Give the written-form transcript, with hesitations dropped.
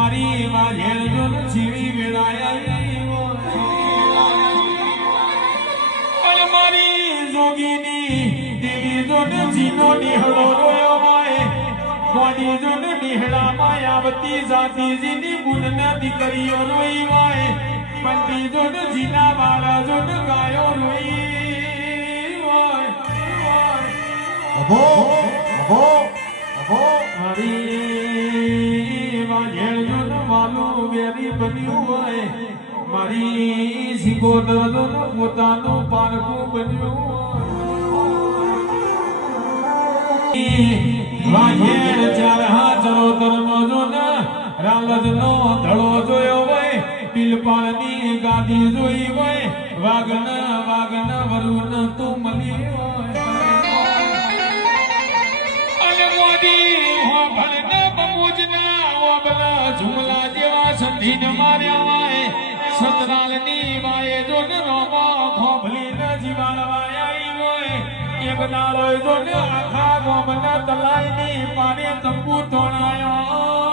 મારી વાજેલ જોન જીવી વેળાયા અને મારી જોગીની દેવી જોન જીનો નિહળો રોયો હોય કોની જોન નિહળામાં આવતી જાતિજીની ગુણના દીકરીઓ રોઈ હોય પંડી જોન જીના વાળા જોન ગાયો રોઈ હોય અબો અબો અબો મારી વાજેલ જોન વાલું વેરી બન્યું હોય મારી સિગોદર જોન પોતાનું પારકું બન્યું વાજેલ ચાર હાજરો ધર્મ જોન રાલજનો ધડો જોયો હોય પીલપાળની ગાદી જોઈ હોય વાગન વરુણ તું મળી હોય અને મોદી હો ભલન બમુજના ઓબલા ઝુમલા જેવા સંધીન માર્યા હોય સતરાલની વાય જોન રોમો ખોભલી ન જીવાળવાય આવી હોય એક દાડો જોન આખા ગોમના તલાઈની પારે તંબુ તોડાયો